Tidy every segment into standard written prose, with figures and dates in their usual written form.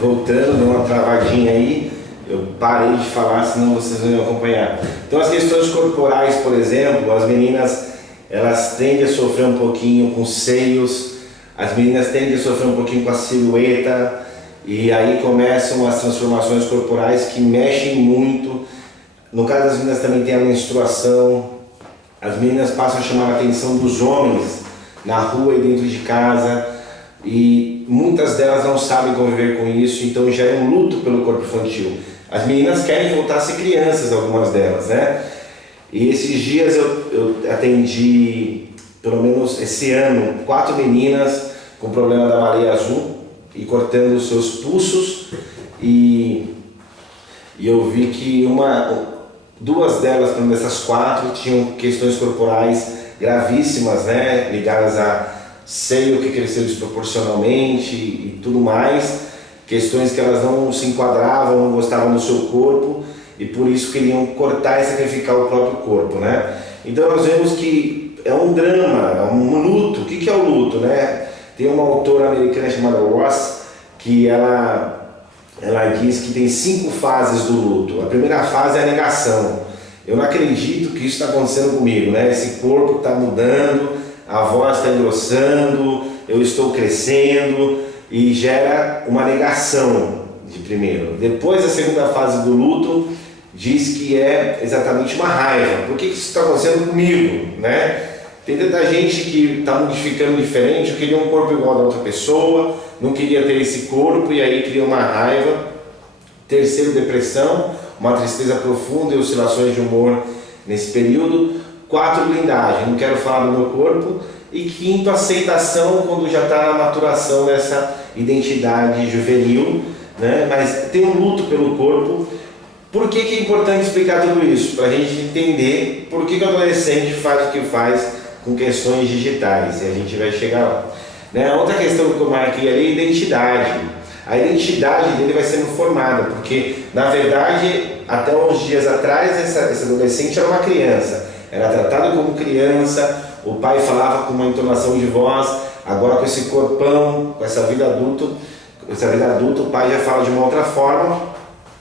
voltando, deu uma travadinha aí, eu parei de falar, senão vocês não iam acompanhar. Então as questões corporais, por exemplo, as meninas, elas tendem a sofrer um pouquinho com seios, as meninas tendem a sofrer um pouquinho com a silhueta, e aí começam as transformações corporais que mexem muito. No caso das meninas também tem a menstruação, as meninas passam a chamar a atenção dos homens na rua e dentro de casa, e muitas delas não sabem conviver com isso, então já é um luto pelo corpo infantil. As meninas querem voltar a ser crianças, algumas delas, né? E esses dias eu atendi, pelo menos esse ano, 4 meninas com problema da baleia azul e cortando os seus pulsos, e eu vi que duas delas, pelo menos dessas 4, tinham questões corporais gravíssimas, né? Ligadas a seio que cresceu desproporcionalmente e tudo mais, questões que elas não se enquadravam, não gostavam do seu corpo e por isso queriam cortar e sacrificar o próprio corpo, né? Então nós vemos que é um drama, é um luto. O que é o luto, né? Tem uma autora americana chamada Ross que ela diz que tem 5 fases do luto. A primeira fase é a negação. Eu não acredito que isso está acontecendo comigo, né? Esse corpo está mudando, a voz está engrossando, eu estou crescendo, e gera uma negação de primeiro. Depois, a segunda fase do luto diz que é exatamente uma raiva. Por que isso está acontecendo comigo, né? Tem tanta gente que está modificando diferente, eu queria um corpo igual a da outra pessoa, não queria ter esse corpo e aí cria uma raiva. Terceiro, depressão, uma tristeza profunda e oscilações de humor nesse período. 4, blindagem, não quero falar do meu corpo. E 5, aceitação, quando já está na maturação dessa identidade juvenil, né? Mas tem um luto pelo corpo. Por que é importante explicar tudo isso? Para a gente entender por que o adolescente faz o que faz com questões digitais, e a gente vai chegar lá, né? Outra questão que eu marquei ali é a identidade. A identidade dele vai sendo formada, porque na verdade até uns dias atrás esse adolescente era uma criança, era tratado como criança, o pai falava com uma entonação de voz. Agora com esse corpão, com essa vida adulta, o pai já fala de uma outra forma,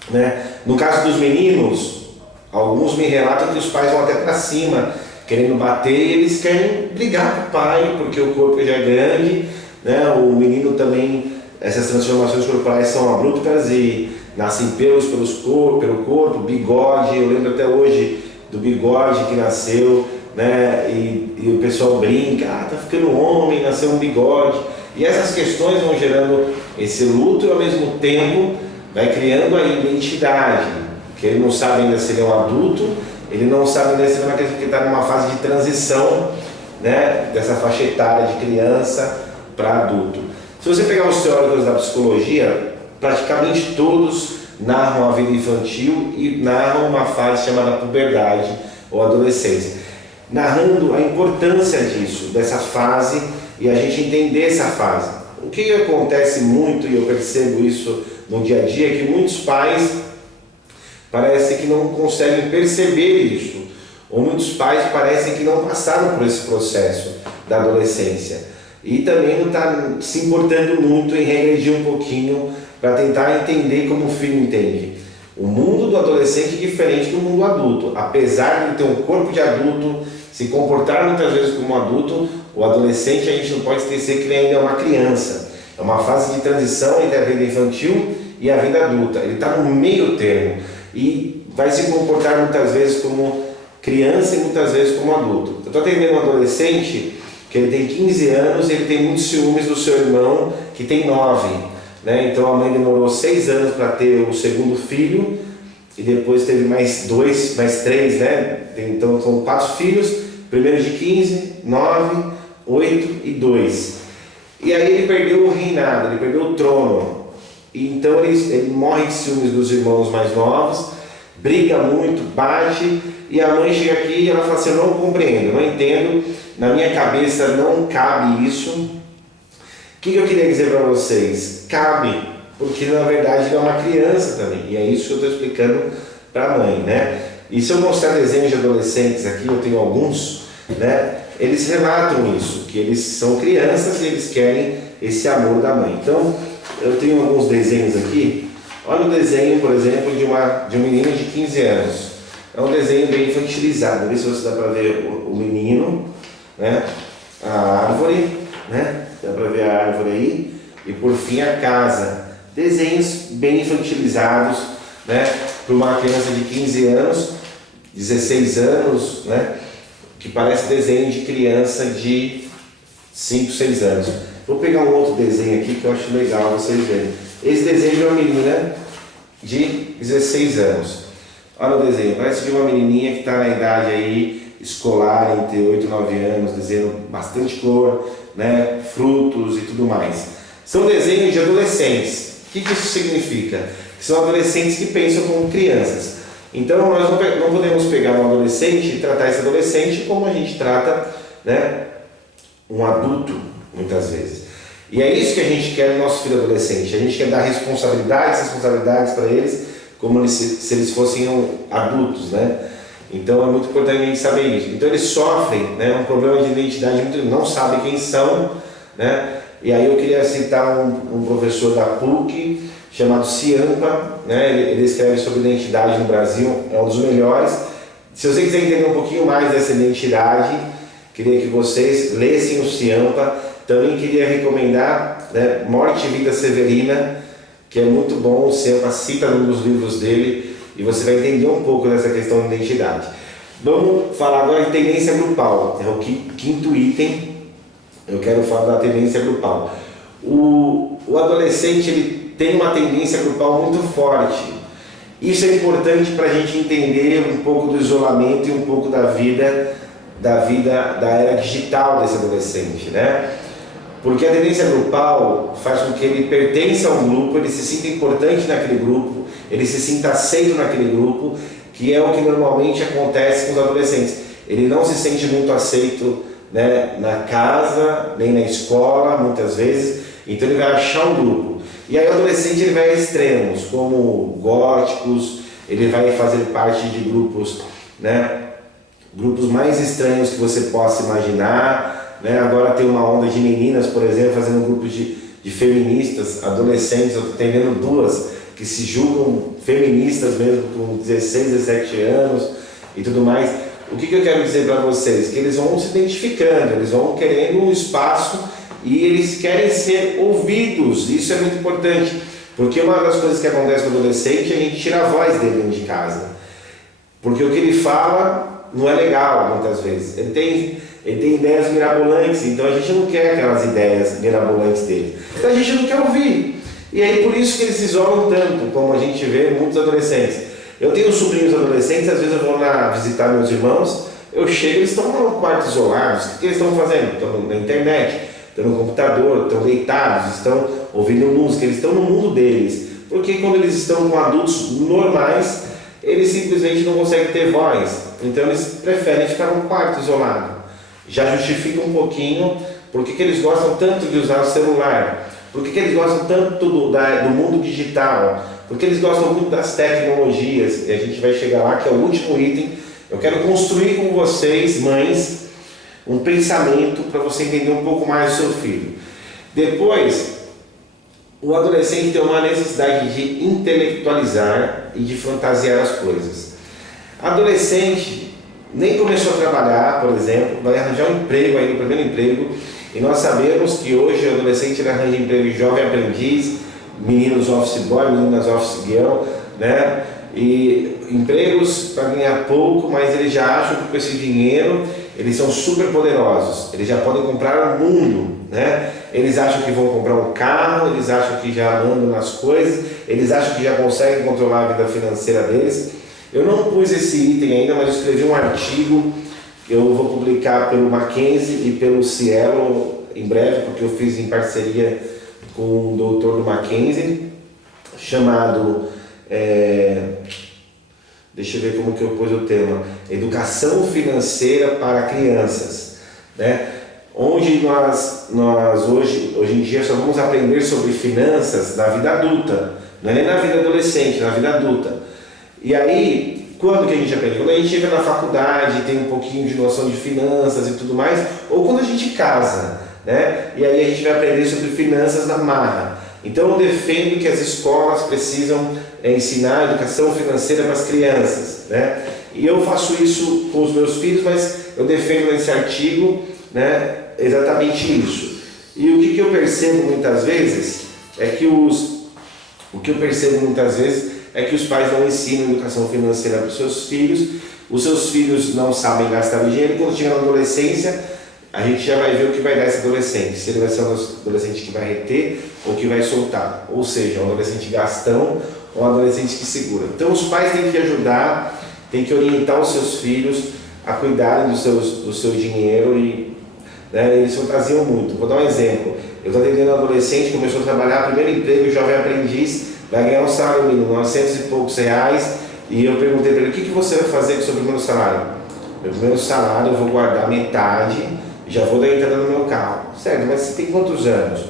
né? No caso dos meninos, alguns me relatam que os pais vão até para cima, querendo bater, e eles querem brigar com o pai, porque o corpo já é grande, né? O menino também, essas transformações corporais são abruptas e nascem pelos pelo corpo, bigode. Eu lembro até hoje do bigode que nasceu, né? E o pessoal brinca, tá ficando homem, nasceu um bigode. E essas questões vão gerando esse luto e ao mesmo tempo vai criando a identidade, que ele não sabe ainda se ele é um adulto, ele não sabe ainda se ele está numa fase de transição, né? Dessa faixa etária de criança para adulto. Se você pegar os teóricos da psicologia, praticamente todos narram a vida infantil e narram uma fase chamada puberdade ou adolescência, narrando a importância disso, dessa fase, e a gente entender essa fase. O que acontece muito, e eu percebo isso no dia a dia, é que muitos pais parece que não conseguem perceber isso, ou muitos pais parecem que não passaram por esse processo da adolescência e também não está se importando muito em regredir um pouquinho para tentar entender como o filho entende. O mundo do adolescente é diferente do mundo adulto. Apesar de ele ter um corpo de adulto, se comportar muitas vezes como um adulto, o adolescente, a gente não pode esquecer que ele ainda é uma criança. É uma fase de transição entre a vida infantil e a vida adulta. Ele está no meio termo e vai se comportar muitas vezes como criança e muitas vezes como adulto. Eu estou atendendo um adolescente que ele tem 15 anos e ele tem muitos ciúmes do seu irmão que tem 9. Né? Então a mãe demorou 6 anos para ter o segundo filho e depois teve mais 3, né? Então são 4 filhos, primeiro de 15, 9, 8 e 2. E aí ele perdeu o reinado, ele perdeu o trono. E então ele morre de ciúmes dos irmãos mais novos, briga muito, bate, e a mãe chega aqui e ela fala assim: eu não compreendo, eu não entendo, na minha cabeça não cabe isso. O que eu queria dizer para vocês? Cabe, porque na verdade ele é uma criança também, e é isso que eu estou explicando para a mãe, né? E se eu mostrar desenhos de adolescentes aqui, eu tenho alguns, né? Eles relatam isso, que eles são crianças e eles querem esse amor da mãe. Então, eu tenho alguns desenhos aqui. Olha o desenho, por exemplo, de um menino de 15 anos. É um desenho bem infantilizado. Vê se você dá para ver o menino, né? A árvore, né? Dá para ver a árvore aí. E por fim a casa. Desenhos bem infantilizados, né? Para uma criança de 15 anos, 16 anos, né? Que parece desenho de criança de 5, 6 anos. Vou pegar um outro desenho aqui que eu acho legal vocês verem. Esse desenho de uma menina de 16 anos. Olha o desenho, parece de uma menininha que está na idade aí escolar, entre 8 e 9 anos, desenhando bastante cor, né, frutos e tudo mais. São desenhos de adolescentes. O que isso significa? Que são adolescentes que pensam como crianças. Então nós não podemos pegar um adolescente e tratar esse adolescente como a gente trata, né, um adulto, muitas vezes. E é isso que a gente quer no nosso filho adolescente. A gente quer dar responsabilidades para eles, como se eles fossem adultos, né? Então é muito importante a gente saber isso. Então eles sofrem, né, um problema de identidade, não sabem quem são, né? E aí eu queria citar um professor da PUC chamado Ciampa, né? Ele escreve sobre identidade no Brasil, é um dos melhores. Se você quiser entender um pouquinho mais dessa identidade, queria que vocês lessem o Ciampa. Também queria recomendar, né, Morte e Vida Severina, que é muito bom. O Ciampa cita num dos livros dele e você vai entender um pouco dessa questão de identidade. Vamos falar agora de tendência grupal, é o quinto item. Eu quero falar da tendência grupal. O adolescente ele tem uma tendência grupal muito forte. Isso é importante para a gente entender um pouco do isolamento e um pouco da era digital desse adolescente, né? Porque a tendência grupal faz com que ele pertença a um grupo, ele se sinta importante naquele grupo, ele se sinta aceito naquele grupo, que é o que normalmente acontece com os adolescentes. Ele não se sente muito aceito, né, na casa, nem na escola, muitas vezes, então ele vai achar um grupo. E aí o adolescente ele vai a extremos, como góticos, ele vai fazer parte de grupos, né, grupos mais estranhos que você possa imaginar, né? Agora tem uma onda de meninas, por exemplo, fazendo grupos de feministas, adolescentes. Eu estou atendendo duas que se julgam feministas mesmo, com 16, 17 anos e tudo mais. O que eu quero dizer para vocês? Que eles vão se identificando, eles vão querendo um espaço e eles querem ser ouvidos. Isso é muito importante, porque uma das coisas que acontece com o adolescente é a gente tirar a voz dele dentro de casa, porque o que ele fala não é legal muitas vezes. Ele tem ideias mirabolantes, então a gente não quer aquelas ideias mirabolantes dele. Então a gente não quer ouvir. E aí por isso que eles se isolam tanto, como a gente vê muitos adolescentes. Eu tenho sobrinhos adolescentes, às vezes eu vou lá visitar meus irmãos, eu chego, eles estão no quarto isolados. O que eles estão fazendo? Estão na internet, estão no computador, estão deitados, estão ouvindo música, eles estão no mundo deles. Porque quando eles estão com adultos normais, eles simplesmente não conseguem ter voz. Então eles preferem ficar no quarto isolado. Já justifica um pouquinho por que eles gostam tanto de usar o celular, por que eles gostam tanto do mundo digital, porque eles gostam muito das tecnologias. E a gente vai chegar lá, que é o último item. Eu quero construir com vocês, mães, um pensamento para você entender um pouco mais do seu filho. Depois, o adolescente tem uma necessidade de intelectualizar e de fantasiar as coisas. Adolescente nem começou a trabalhar, por exemplo, vai arranjar um emprego aí, o primeiro emprego, e nós sabemos que hoje o adolescente ele arranja emprego de jovem aprendiz, meninos office boy, meninas office girl, né? E empregos para ganhar pouco, mas eles já acham que com esse dinheiro eles são super poderosos, eles já podem comprar o mundo, né? Eles acham que vão comprar um carro, eles acham que já mandam nas coisas, eles acham que já conseguem controlar a vida financeira deles. Eu não pus esse item ainda, mas eu escrevi um artigo que eu vou publicar pelo Mackenzie e pelo Cielo em breve, porque eu fiz em parceria com um doutor do Mackenzie, chamado, deixa eu ver como que eu pus o tema, Educação Financeira para Crianças, né? Onde nós hoje em dia só vamos aprender sobre finanças na vida adulta, não é nem na vida adolescente, na vida adulta. E aí, quando que a gente aprende? Quando a gente chega na faculdade, tem um pouquinho de noção de finanças e tudo mais, ou quando a gente casa, né? E aí a gente vai aprender sobre finanças na marra. Então eu defendo que as escolas precisam ensinar educação financeira para as crianças, né? E eu faço isso com os meus filhos, mas eu defendo nesse artigo, né, exatamente isso. E o que eu percebo muitas vezes é que os pais não ensinam educação financeira para os seus filhos não sabem gastar o dinheiro, e quando chega na adolescência, a gente já vai ver o que vai dar esse adolescente, se ele vai ser um adolescente que vai reter ou que vai soltar, ou seja, um adolescente gastão ou um adolescente que segura. Então os pais têm que ajudar, têm que orientar os seus filhos a cuidarem do seu dinheiro e, né, eles fantaziam muito. Vou dar um exemplo, eu estou atendendo um adolescente, começou a trabalhar, primeiro emprego, jovem aprendiz, vai ganhar um salário mínimo, 900 e poucos reais, e eu perguntei para ele, o que você vai fazer com o seu primeiro salário? Meu primeiro salário eu vou guardar metade, já vou dar entrada no meu carro. Certo, mas você tem quantos anos?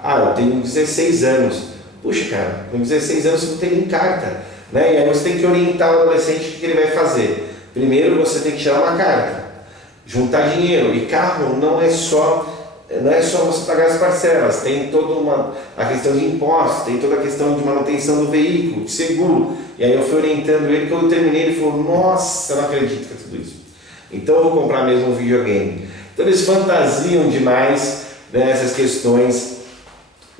Ah, eu tenho 16 anos. Puxa, cara, com 16 anos você não tem nem carta, né? E aí você tem que orientar o adolescente o que ele vai fazer. Primeiro você tem que tirar uma carta, juntar dinheiro, e carro não é só você pagar as parcelas, tem toda a questão de impostos, tem toda a questão de manutenção do veículo, de seguro. E aí eu fui orientando ele, quando eu terminei ele falou, nossa, eu não acredito que é tudo isso. Então eu vou comprar mesmo um videogame. Então eles fantasiam demais, né, essas questões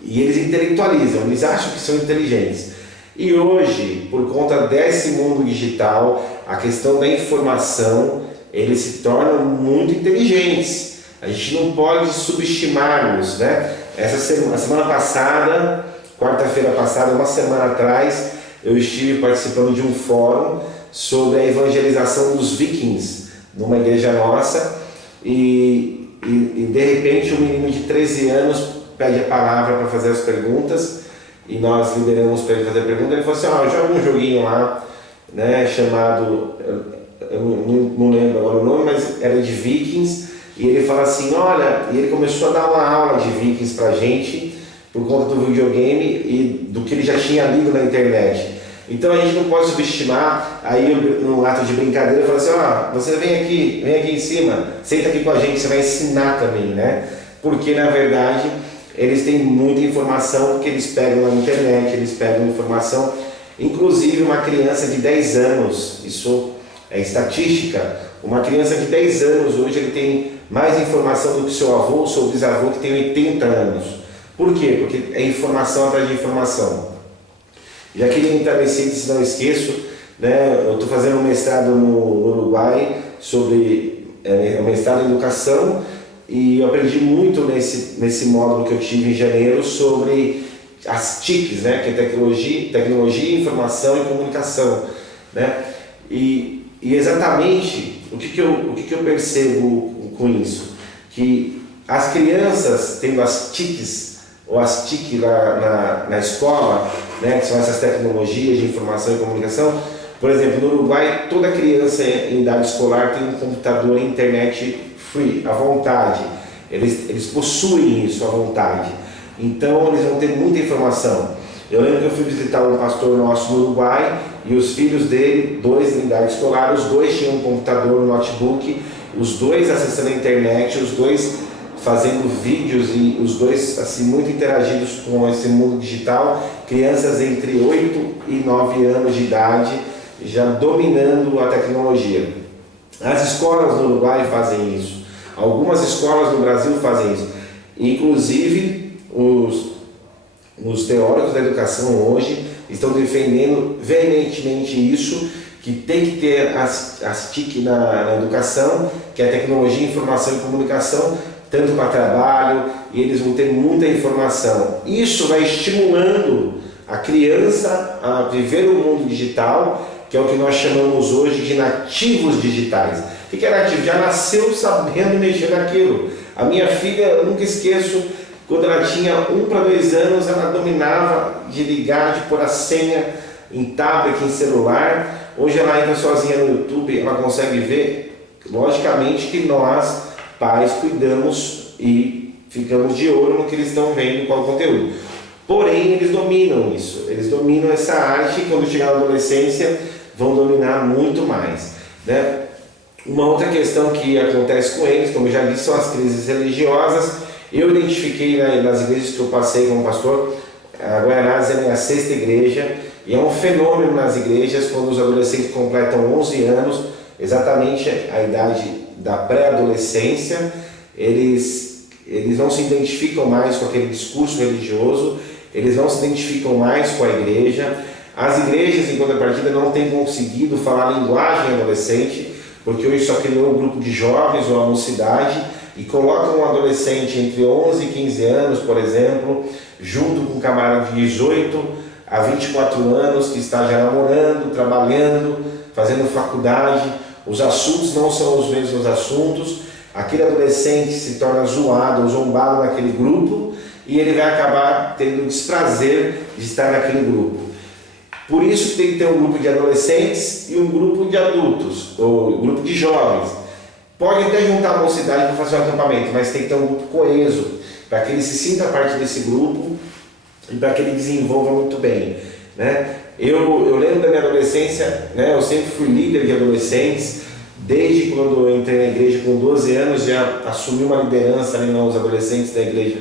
e eles intelectualizam, eles acham que são inteligentes. E hoje, por conta desse mundo digital, a questão da informação, eles se tornam muito inteligentes. A gente não pode subestimá-los, né? A semana passada, quarta-feira passada, uma semana atrás, eu estive participando de um fórum sobre a evangelização dos vikings numa igreja nossa e de repente um menino de 13 anos pede a palavra para fazer as perguntas e nós liberamos para ele fazer a pergunta. Ele falou assim, eu jogo um joguinho lá, né, chamado, eu não lembro agora o nome, mas era de vikings. E ele fala assim, olha, e ele começou a dar uma aula de vikings pra gente por conta do videogame e do que ele já tinha lido na internet. Então a gente não pode subestimar. Aí eu, num ato de brincadeira, eu falo assim, você vem aqui em cima, senta aqui com a gente, você vai ensinar também, né? Porque na verdade eles têm muita informação, porque eles pegam na internet, eles pegam informação, inclusive uma criança de 10 anos, isso é estatística, uma criança de 10 anos hoje ele tem mais informação do que seu avô ou seu bisavô que tem 80 anos. Por quê? Porque é informação atrás de informação. Já queria entrar nesse índice, não esqueço, né? Eu estou fazendo um mestrado no Uruguai sobre um mestrado em educação e eu aprendi muito nesse módulo que eu tive em janeiro sobre as TICs, né? Que é tecnologia, informação e comunicação, né? E exatamente o que eu percebo com isso? Que as crianças tendo as TICs ou as TIC lá na escola, né, que são essas tecnologias de informação e comunicação, por exemplo, no Uruguai toda criança em idade escolar tem um computador e internet free, à vontade, eles possuem isso à vontade, então eles vão ter muita informação. Eu lembro que eu fui visitar um pastor nosso no Uruguai e os filhos dele, 2 em idade escolar, os 2 tinham um computador, um notebook, os 2 acessando a internet, os 2 fazendo vídeos e os 2 assim, muito interagidos com esse mundo digital, crianças entre 8 e 9 anos de idade já dominando a tecnologia. As escolas no Uruguai fazem isso, algumas escolas no Brasil fazem isso, inclusive os teóricos da educação hoje estão defendendo veementemente isso, que tem que ter as TIC na educação, que é tecnologia, informação e comunicação, tanto para trabalho, e eles vão ter muita informação. Isso vai estimulando a criança a viver o mundo digital, que é o que nós chamamos hoje de nativos digitais. O que é nativo? Já nasceu sabendo mexer naquilo. A minha filha, eu nunca esqueço, quando ela tinha 1 para 2 anos, ela dominava de ligar, de pôr a senha em tablet, em celular. Hoje ela entra sozinha no YouTube, ela consegue ver. Logicamente que nós, pais, cuidamos e ficamos de olho no que eles estão vendo, qual o conteúdo. Porém, eles dominam isso, eles dominam essa arte e quando chegar na adolescência vão dominar muito mais, né? Uma outra questão que acontece com eles, como eu já disse, são as crises religiosas. Eu identifiquei nas igrejas que eu passei como pastor, A Guaianazes é a 6ª igreja e é um fenômeno nas igrejas quando os adolescentes completam 11 anos, exatamente a idade da pré-adolescência. Eles não se identificam mais com aquele discurso religioso, eles não se identificam mais com a igreja. As igrejas, em contrapartida, não têm conseguido falar a linguagem adolescente, porque hoje só criou um grupo de jovens ou a mocidade e colocam um adolescente entre 11 e 15 anos, por exemplo, junto com um camarada de 18 a 24 anos que está já namorando, trabalhando, fazendo faculdade. Os assuntos não são os mesmos assuntos. Aquele adolescente se torna zoado ou zombado naquele grupo e ele vai acabar tendo o desprazer de estar naquele grupo. Por isso que tem que ter um grupo de adolescentes e um grupo de adultos, ou um grupo de jovens. Pode até juntar a mocidade para fazer um acampamento, mas tem que ter um grupo coeso, para que ele se sinta parte desse grupo e para que ele desenvolva muito bem, né? Eu lembro da minha adolescência, né? Eu sempre fui líder de adolescentes, desde quando eu entrei na igreja com 12 anos, já assumi uma liderança ali nos adolescentes da igreja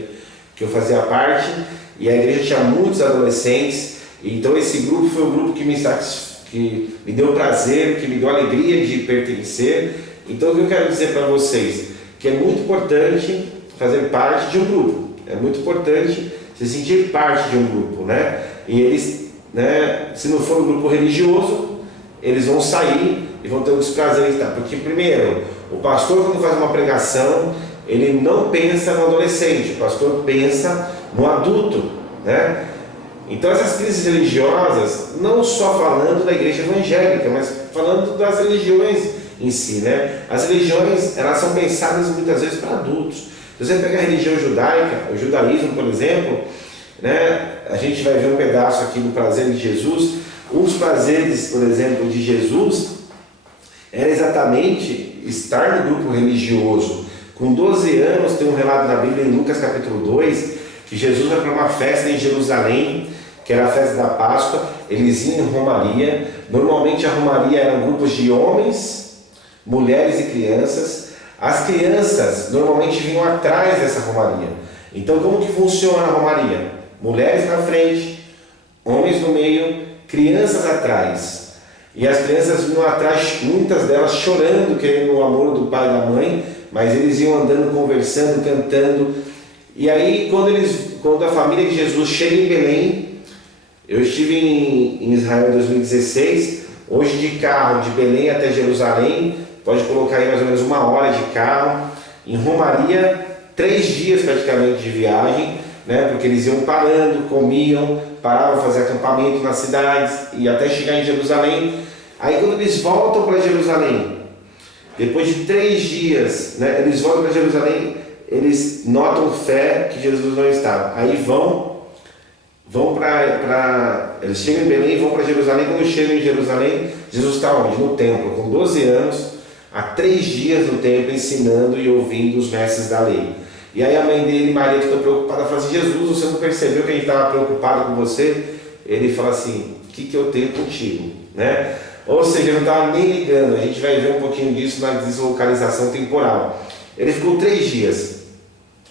que eu fazia parte, e a igreja tinha muitos adolescentes. Então esse grupo foi um grupo que me deu prazer, que me deu alegria de pertencer. Então o que eu quero dizer para vocês? Que é muito importante fazer parte de um grupo. É muito importante se sentir parte de um grupo, né? E eles, né, se não for um grupo religioso, eles vão sair e vão ter o desprazer de estar. Porque primeiro, o pastor quando faz uma pregação, ele não pensa no adolescente, o pastor pensa no adulto, né? Então essas crises religiosas, não só falando da igreja evangélica, mas falando das religiões em si, né? As religiões, elas são pensadas muitas vezes para adultos. Se você pegar a religião judaica, o judaísmo, por exemplo, né? A gente vai ver um pedaço aqui do prazer de Jesus. Um dos prazeres, por exemplo, de Jesus era exatamente estar no grupo religioso. Com 12 anos, tem um relato na Bíblia, em Lucas capítulo 2, que Jesus vai para uma festa em Jerusalém, que era a festa da Páscoa. Eles iam em romaria. Normalmente a romaria eram grupos de homens, mulheres e crianças. As crianças normalmente vinham atrás dessa romaria. Então como que funciona a romaria? Mulheres na frente, homens no meio, crianças atrás. E as crianças vinham atrás, muitas delas chorando, querendo o amor do pai e da mãe, mas eles iam andando, conversando, cantando. E aí quando a família de Jesus chega em Belém, eu estive em Israel em 2016, hoje de carro de Belém até Jerusalém, pode colocar aí mais ou menos 1 hora de carro, em romaria, 3 dias praticamente de viagem, né? Porque eles iam parando, comiam, paravam para fazer acampamento nas cidades e até chegar em Jerusalém. Aí quando eles voltam para Jerusalém, depois de 3 dias, né, eles voltam para Jerusalém, eles notam fé que Jesus não estava. Aí eles chegam em Belém e vão para Jerusalém. Quando chegam em Jerusalém, Jesus está onde? No templo, com 12 anos, há 3 dias no templo, ensinando e ouvindo os mestres da lei. E aí a mãe dele, Maria, ficou preocupada, fala assim: Jesus, você não percebeu que a gente estava preocupado com você? Ele fala assim: o que eu tenho contigo? Né? Ou seja, ele não estava nem ligando. A gente vai ver um pouquinho disso na deslocalização temporal. Ele ficou 3 dias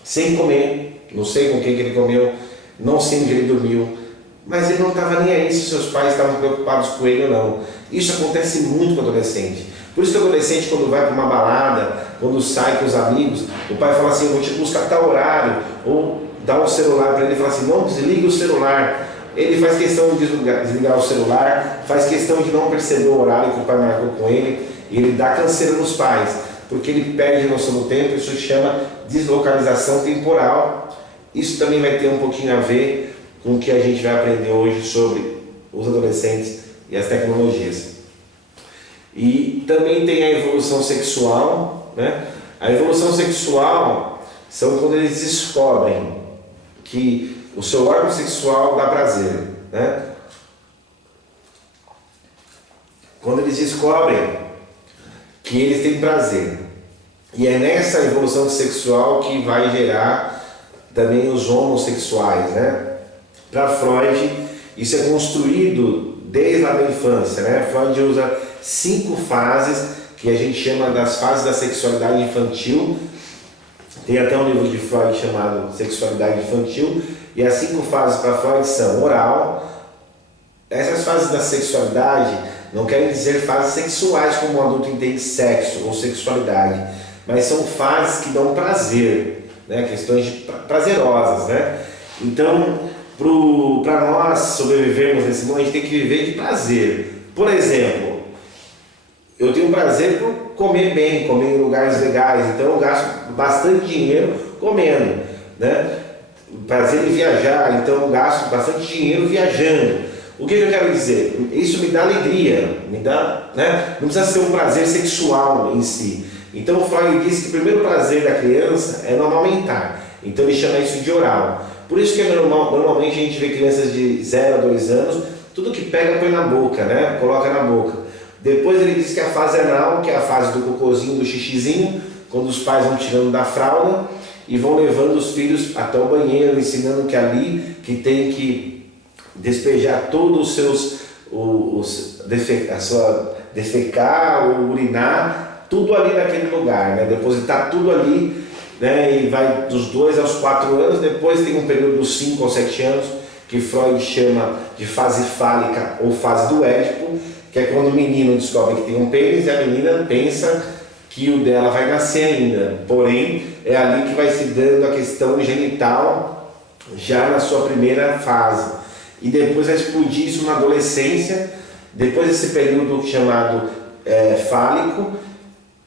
sem comer, não sei com quem que ele comeu, não sei onde ele dormiu, mas ele não estava nem aí se seus pais estavam preocupados com ele ou não. Isso acontece muito com o adolescente. Por isso que o adolescente, quando vai para uma balada, quando sai com os amigos, o pai fala assim: eu vou te buscar tal horário, ou dá um celular para ele e fala assim: não, desliga o celular. Ele faz questão de desligar o celular, faz questão de não perceber o horário que o pai marcou com ele, e ele dá canseira nos pais, porque ele perde a noção do tempo. Isso se chama deslocalização temporal. Isso também vai ter um pouquinho a ver com o que a gente vai aprender hoje sobre os adolescentes e as tecnologias. E também tem a evolução sexual, né? A evolução sexual são quando eles descobrem que o seu órgão sexual dá prazer, né? Quando eles descobrem que eles têm prazer. E é nessa evolução sexual que vai gerar também os homossexuais, né? Para Freud, isso é construído desde lá da infância, né? Freud usa 5 fases que a gente chama das fases da sexualidade infantil. Tem até um livro de Freud chamado Sexualidade Infantil, E as 5 fases para Freud são oral. Essas fases da sexualidade não querem dizer fases sexuais como o adulto entende sexo ou sexualidade, mas são fases que dão prazer, né? Questões prazerosas, né? Então, para nós sobrevivermos nesse mundo, a gente tem que viver de prazer. Por exemplo, eu tenho prazer por comer bem, comer em lugares legais, então eu gasto bastante dinheiro comendo, né? Prazer em viajar, então eu gasto bastante dinheiro viajando. O que eu quero dizer? Isso me dá alegria, me dá, né? Não precisa ser um prazer sexual em si. Então o Freud disse que o primeiro prazer da criança é no amamentar, então ele chama isso de oral. Por isso que normalmente a gente vê crianças de 0 a 2 anos, tudo que pega põe na boca, né? Coloca na boca. Depois ele diz que a fase anal, que é a fase do cocôzinho, do xixizinho, quando os pais vão tirando da fralda e vão levando os filhos até o banheiro, ensinando que ali que tem que despejar todos os seus defecar ou urinar, tudo ali naquele lugar, né? Depositar tudo ali, né? E vai dos 2 aos 4 anos. Depois tem um período dos 5 aos 7 anos que Freud chama de fase fálica ou fase do Édipo, que é quando o menino descobre que tem um pênis e a menina pensa que o dela vai nascer ainda, porém é ali que vai se dando a questão genital já na sua primeira fase. E depois vai explodir isso na adolescência, depois desse período chamado fálico,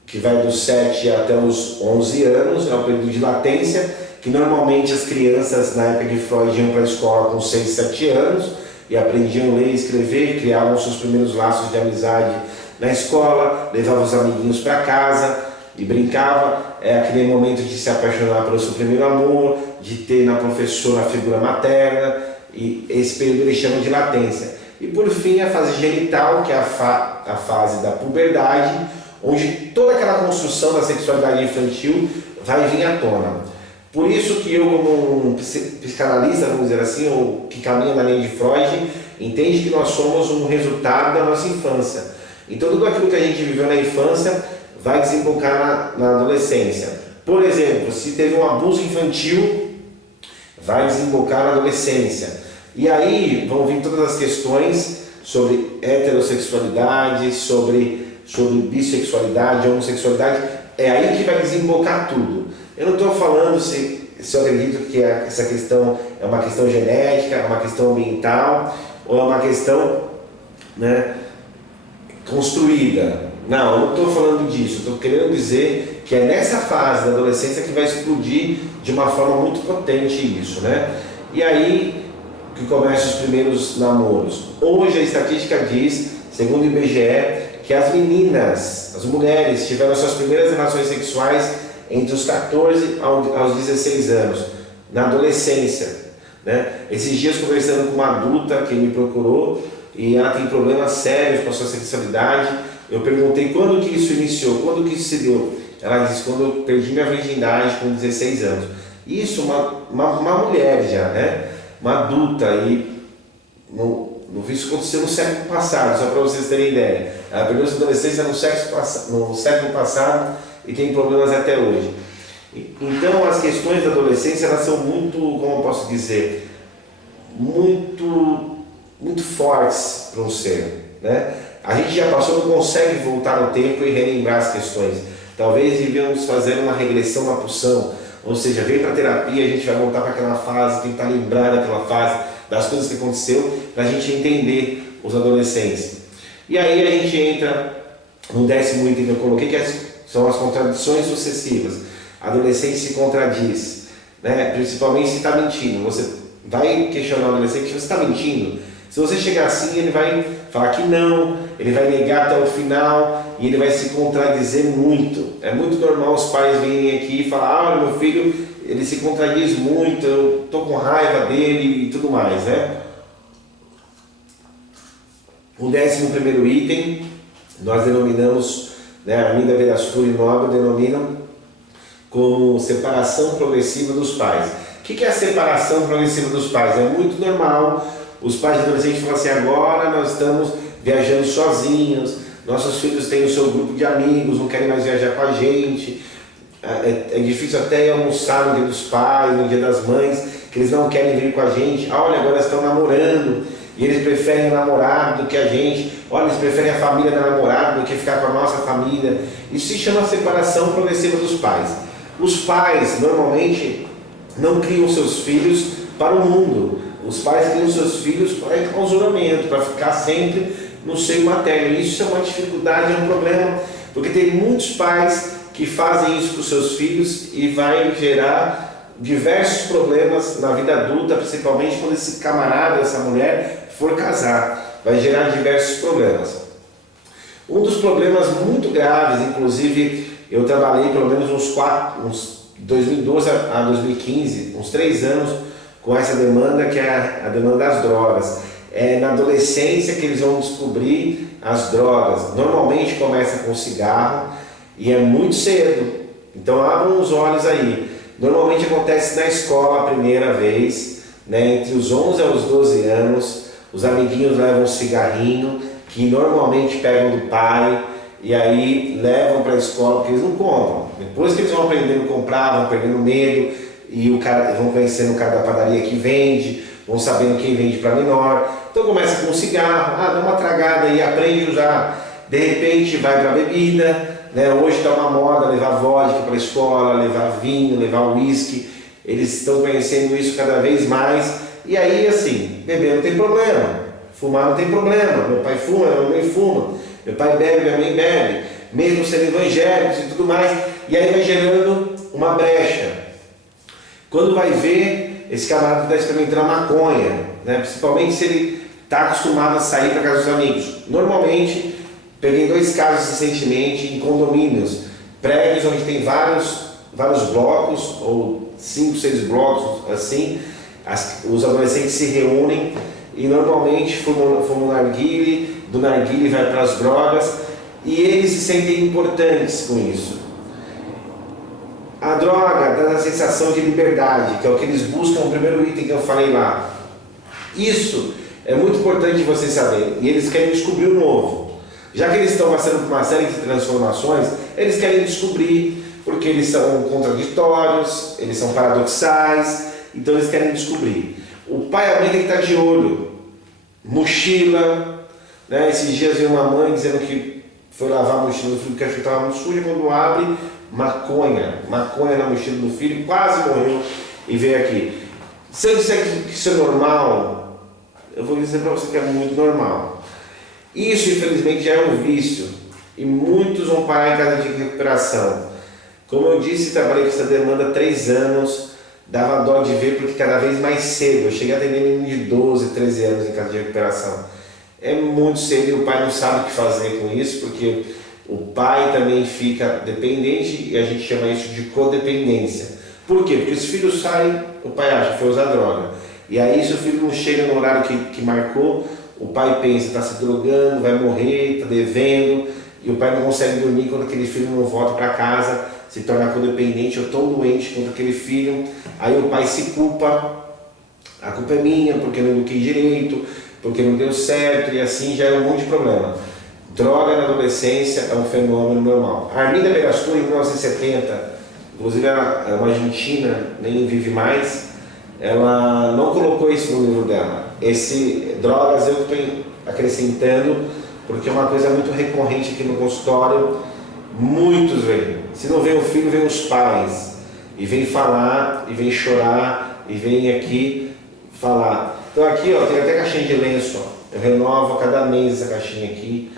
que vai dos 7 até os 11 anos, é o período de latência, que normalmente as crianças na época de Freud iam para a escola com 6, 7 anos e aprendiam a ler e escrever, criavam seus primeiros laços de amizade na escola, levavam os amiguinhos para casa e brincava. É aquele momento de se apaixonar pelo seu primeiro amor, de ter na professora a figura materna, e esse período eles chamam de latência. E por fim a fase genital, que é a fase da puberdade, onde toda aquela construção da sexualidade infantil vai vir à tona. Por isso que eu, como um psicanalista, vamos dizer assim, ou que caminha na linha de Freud, entende que nós somos um resultado da nossa infância. Então tudo aquilo que a gente viveu na infância vai desembocar na adolescência. Por exemplo, se teve um abuso infantil, vai desembocar na adolescência. E aí vão vir todas as questões sobre heterossexualidade, sobre bissexualidade, homossexualidade. É aí que vai desembocar tudo. Eu não estou falando se eu acredito que essa questão é uma questão genética, é uma questão ambiental, ou é uma questão, né, construída. Não, eu não estou falando disso. Estou querendo dizer que é nessa fase da adolescência que vai explodir de uma forma muito potente isso, né? E aí que começam os primeiros namoros. Hoje a estatística diz, segundo o IBGE, que as meninas, as mulheres, tiveram suas primeiras relações sexuais entre os 14 aos 16 anos, na adolescência, né? Esses dias conversando com uma adulta que me procurou e ela tem problemas sérios com a sua sexualidade, eu perguntei quando que isso iniciou, quando que isso se deu. Ela disse, quando eu perdi minha virgindade com 16 anos. Isso, uma mulher já, né? Uma adulta, e isso aconteceu no século passado, só para vocês terem ideia. Ela perdeu sua adolescência no século passado e tem problemas até hoje. Então as questões da adolescência, elas são muito, como eu posso dizer, muito fortes para um ser, né? A gente já passou, não consegue voltar no tempo e relembrar as questões. Talvez devíamos fazer uma regressão na pulsão, ou seja, vem para a terapia, a gente vai voltar para aquela fase, tentar lembrar daquela fase, das coisas que aconteceu, para a gente entender os adolescentes. E aí a gente entra no 10º item que eu coloquei, que são as contradições sucessivas. A adolescente se contradiz, né? Principalmente se está mentindo. Você vai questionar o adolescente, você está mentindo? Se você chegar assim, ele vai falar que não, ele vai negar até o final e ele vai se contradizer muito. É muito normal os pais virem aqui e falar, olha, meu filho, ele se contradiz muito, eu estou com raiva dele e tudo mais, né? O 11º item, nós denominamos, né, a Arminda Verastur e Nobre denominam como separação progressiva dos pais. O que é a separação progressiva dos pais? É muito normal. Os pais de adolescentes falam assim, agora nós estamos viajando sozinhos, nossos filhos têm o seu grupo de amigos, não querem mais viajar com a gente, é difícil até ir almoçar no dia dos pais, no dia das mães, que eles não querem vir com a gente. Olha, agora estão namorando e eles preferem o namorado do que a gente. Olha, eles preferem a família da namorada do que ficar com a nossa família. Isso se chama separação progressiva dos pais. Os pais normalmente não criam seus filhos para o mundo. Os pais criam seus filhos para enclausuramento, para ficar sempre no seio materno. Isso é uma dificuldade, é um problema, porque tem muitos pais que fazem isso com os seus filhos e vai gerar diversos problemas na vida adulta, principalmente quando esse camarada, essa mulher for casar. Vai gerar diversos problemas. Um dos problemas muito graves, inclusive eu trabalhei pelo menos uns 2012 a 2015, uns 3 anos com essa demanda, que é a demanda das drogas. É na adolescência que eles vão descobrir as drogas. Normalmente começa com cigarro e é muito cedo, então abram os olhos aí. Normalmente acontece na escola a primeira vez, né, entre os 11 aos 12 anos, os amiguinhos levam um cigarrinho, que normalmente pegam do pai, e aí levam para a escola porque eles não compram. Depois que eles vão aprendendo a comprar, vão perdendo medo, e vão conhecendo o cara da padaria que vende, vão sabendo quem vende para menor. Então começa com um cigarro, dá uma tragada e aprende a usar. De repente vai para a bebida, né? Hoje está uma moda levar vodka para a escola, levar vinho, levar uísque. Eles estão conhecendo isso cada vez mais. E aí assim, beber não tem problema, fumar não tem problema. Meu pai fuma, minha mãe fuma. Meu pai bebe, minha mãe bebe. Mesmo sendo evangélicos e tudo mais. E aí vai gerando uma brecha. Quando vai ver, esse camarada está experimentando a maconha, né? Principalmente se ele está acostumado a sair para casa dos amigos. Normalmente, peguei 2 casos recentemente em condomínios, prédios onde tem vários blocos, ou 5, 6 blocos, assim, os adolescentes se reúnem e normalmente fumam narguile, do narguile vai para as drogas e eles se sentem importantes com isso. A droga dá a sensação de liberdade, que é o que eles buscam, o primeiro item que eu falei lá. Isso é muito importante você saber, e eles querem descobrir o novo. Já que eles estão passando por uma série de transformações, eles querem descobrir, porque eles são contraditórios, eles são paradoxais, então eles querem descobrir. O pai e a mãe tem que estar de olho. Mochila, né? Esses dias veio uma mãe dizendo que foi lavar a mochila do filho porque achou que estava muito suja, quando abre, maconha na mochila do filho, quase morreu e veio aqui. Se eu disser que isso é normal, eu vou dizer para você que é muito normal. Isso, infelizmente, já é um vício e muitos vão parar em casa de recuperação. Como eu disse, trabalhei com essa demanda há 3 anos, dava dó de ver porque cada vez mais cedo. Eu cheguei a atender menino de 12, 13 anos em casa de recuperação. É muito cedo e o pai não sabe o que fazer com isso, porque o pai também fica dependente e a gente chama isso de codependência. Por quê? Porque os filhos saem, o pai acha que foi usar droga. E aí, se o filho não chega no horário que marcou, o pai pensa, está se drogando, vai morrer, está devendo, e o pai não consegue dormir quando aquele filho não volta para casa, se torna codependente ou tão doente quanto aquele filho. Aí o pai se culpa, a culpa é minha, porque eu não eduquei direito, porque não deu certo, e assim já é um monte de problema. Droga na adolescência é um fenômeno normal. A Arminda Verastur, em 1970, inclusive ela é uma argentina, nem vive mais, ela não colocou isso no livro dela. Drogas eu estou acrescentando, porque é uma coisa muito recorrente aqui no consultório. Muitos vêm. Se não vem o filho, vem os pais. E vem falar, e vem chorar, e vem aqui falar. Então aqui ó, tem até caixinha de lenço. Ó. Eu renovo a cada mês essa caixinha aqui,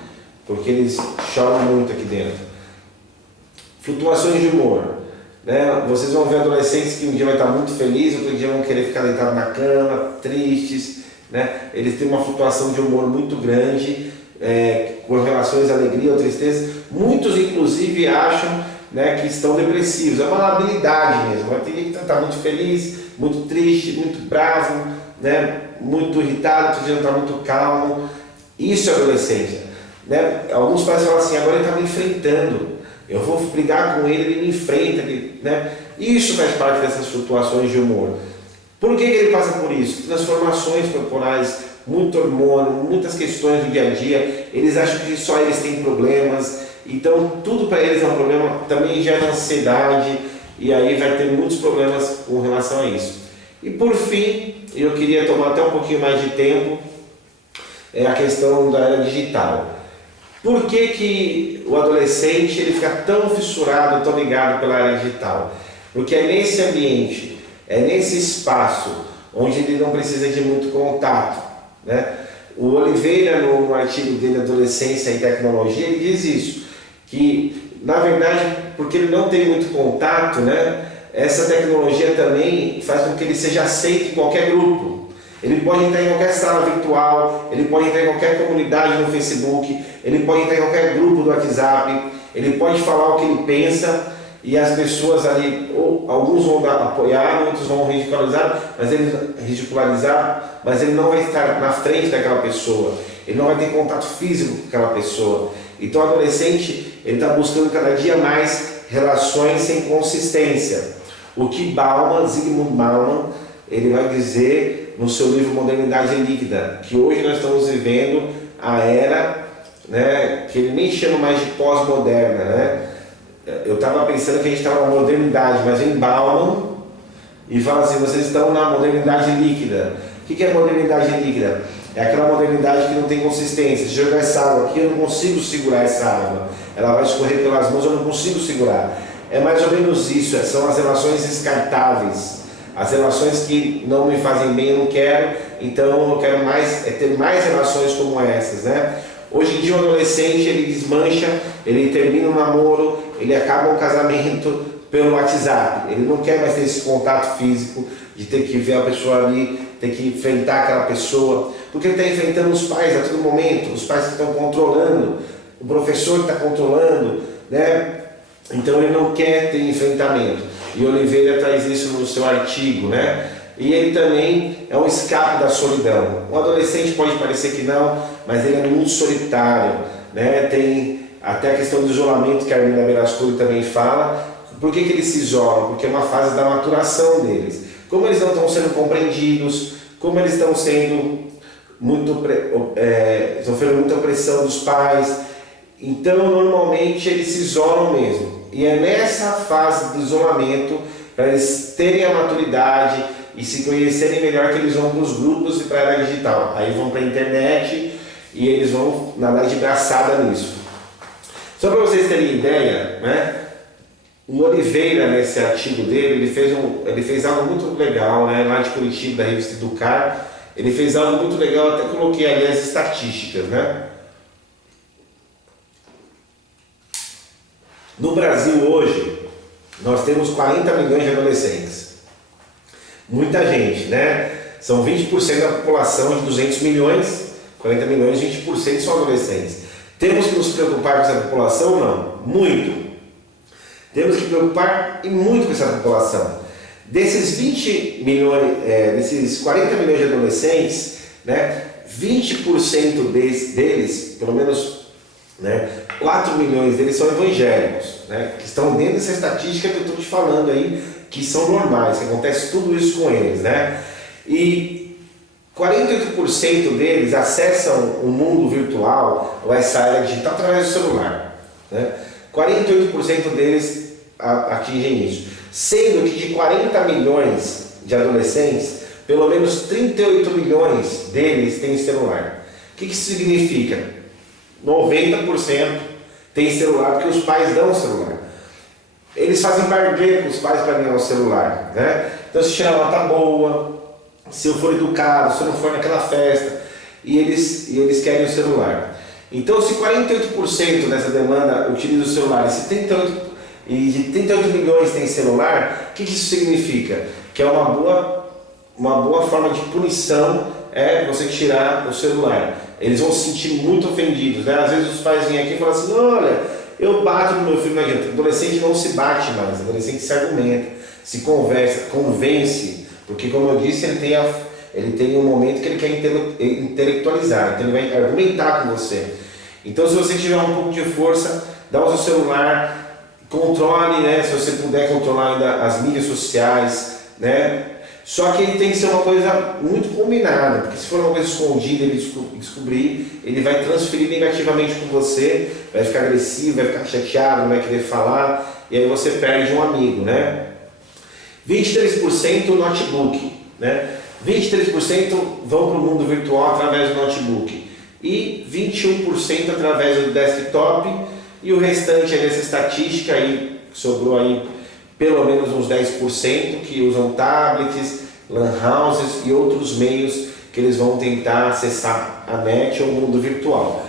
porque eles choram muito aqui dentro. Flutuações de humor. Né? Vocês vão ver adolescentes que um dia vai estar muito felizes, outro dia vão querer ficar deitados na cama, tristes. Né? Eles têm uma flutuação de humor muito grande, com relações à alegria ou tristeza. Muitos, inclusive, acham, né, que estão depressivos. É uma labilidade mesmo. Vai ter gente que está muito feliz, muito triste, muito bravo, né, muito irritado, outro dia está muito calmo. Isso é adolescência. Né? Alguns pais falam assim, agora ele está me enfrentando. Eu vou brigar com ele, ele me enfrenta. Né? Isso faz parte dessas flutuações de humor. Por que ele passa por isso? Transformações corporais, muito hormônio, muitas questões do dia a dia. Eles acham que só eles têm problemas, então tudo para eles é um problema, também gera ansiedade, e aí vai ter muitos problemas com relação a isso. E por fim, eu queria tomar até um pouquinho mais de tempo, é a questão da era digital. Por que que o adolescente ele fica tão fissurado, tão ligado pela era digital? Porque é nesse ambiente, é nesse espaço, onde ele não precisa de muito contato, né? O Oliveira, no artigo dele, Adolescência e Tecnologia, ele diz isso, que na verdade, porque ele não tem muito contato, né, essa tecnologia também faz com que ele seja aceito em qualquer grupo. Ele pode entrar em qualquer sala virtual, ele pode entrar em qualquer comunidade no Facebook, ele pode entrar em qualquer grupo do WhatsApp, ele pode falar o que ele pensa e as pessoas ali, ou alguns vão apoiar, outros vão ridicularizar, mas ele não vai estar na frente daquela pessoa, ele não vai ter contato físico com aquela pessoa. Então o adolescente ele está buscando cada dia mais relações sem consistência. O que Zygmunt Bauman, ele vai dizer no seu livro Modernidade Líquida, que hoje nós estamos vivendo a era, né, que ele nem chama mais de pós-moderna, né? Eu estava pensando que a gente estava na modernidade, mas vem Bauman e fala assim, vocês estão na modernidade líquida. O que é modernidade líquida? É aquela modernidade que não tem consistência. Se jogar essa água aqui, eu não consigo segurar essa água. Ela vai escorrer pelas mãos, eu não consigo segurar. É mais ou menos isso, são as relações descartáveis. As relações que não me fazem bem, eu não quero, então eu quero ter mais relações como essas, né? Hoje em dia o adolescente ele desmancha, ele termina um namoro, ele acaba um casamento pelo WhatsApp. Ele não quer mais ter esse contato físico, de ter que ver a pessoa ali, ter que enfrentar aquela pessoa, porque ele está enfrentando os pais a todo momento, os pais que estão controlando, o professor que está controlando, né? Então ele não quer ter enfrentamento. E Oliveira traz isso no seu artigo, né? E ele também é um escape da solidão. Um adolescente pode parecer que não, mas ele é muito solitário, né? Tem até a questão do isolamento que a Arminda Berasconi também fala. Por que eles se isolam? Porque é uma fase da maturação deles. Como eles não estão sendo compreendidos, como eles estão sendo sofrendo muita pressão dos pais, então normalmente eles se isolam mesmo. E é nessa fase do isolamento, para eles terem a maturidade e se conhecerem melhor, que eles vão para os grupos e para a era digital. Aí vão para a internet e eles vão nadar de braçada nisso. Só para vocês terem ideia, né? O Oliveira, nesse artigo dele, ele fez algo muito legal, né? Lá de Curitiba, da revista Educar. Ele fez algo muito legal, até coloquei ali as estatísticas, né? No Brasil hoje, nós temos 40 milhões de adolescentes. Muita gente, né? São 20% da população de 200 milhões, 40 milhões, 20% são adolescentes. Temos que nos preocupar com essa população? Não, muito. Temos que preocupar e muito com essa população. Desses 20 milhões, desses 40 milhões de adolescentes, né, 20% deles, pelo menos, né, 4 milhões deles são evangélicos, né, que estão dentro dessa estatística que eu estou te falando aí, que são normais, que acontece tudo isso com eles, né? E 48% deles acessam o mundo virtual ou essa área digital através do celular, né? 48% deles atingem isso, sendo que de 40 milhões de adolescentes, pelo menos 38 milhões deles têm celular. O que isso significa? 90% tem celular porque os pais dão o celular. Eles fazem barganha com os pais para ganhar o celular, né? Então se tirar nota boa, se eu for educado, se eu não for naquela festa, e eles querem o celular. Então se 48% dessa demanda utiliza o celular e de 38 milhões tem celular, o que isso significa? Que é uma boa forma de punição é você tirar o celular. Eles vão se sentir muito ofendidos, né? Às vezes os pais vêm aqui e falam assim, olha, eu bato no meu filho, não adianta. O adolescente não se bate mais, o adolescente se argumenta, se conversa, convence, porque como eu disse, ele tem um momento que ele quer intelectualizar, então ele vai argumentar com você. Então se você tiver um pouco de força, dá o seu celular, controle, né? Se você puder controlar ainda as mídias sociais, né? Só que ele tem que ser uma coisa muito combinada, porque se for uma coisa escondida, ele descobrir, ele vai transferir negativamente com você, vai ficar agressivo, vai ficar chateado, não vai querer falar, e aí você perde um amigo, né? 23% notebook. né? 23% vão para o mundo virtual através do notebook e 21% através do desktop, e o restante é dessa estatística aí, sobrou aí pelo menos uns 10% que usam tablets, lan houses e outros meios que eles vão tentar acessar a net ou o mundo virtual.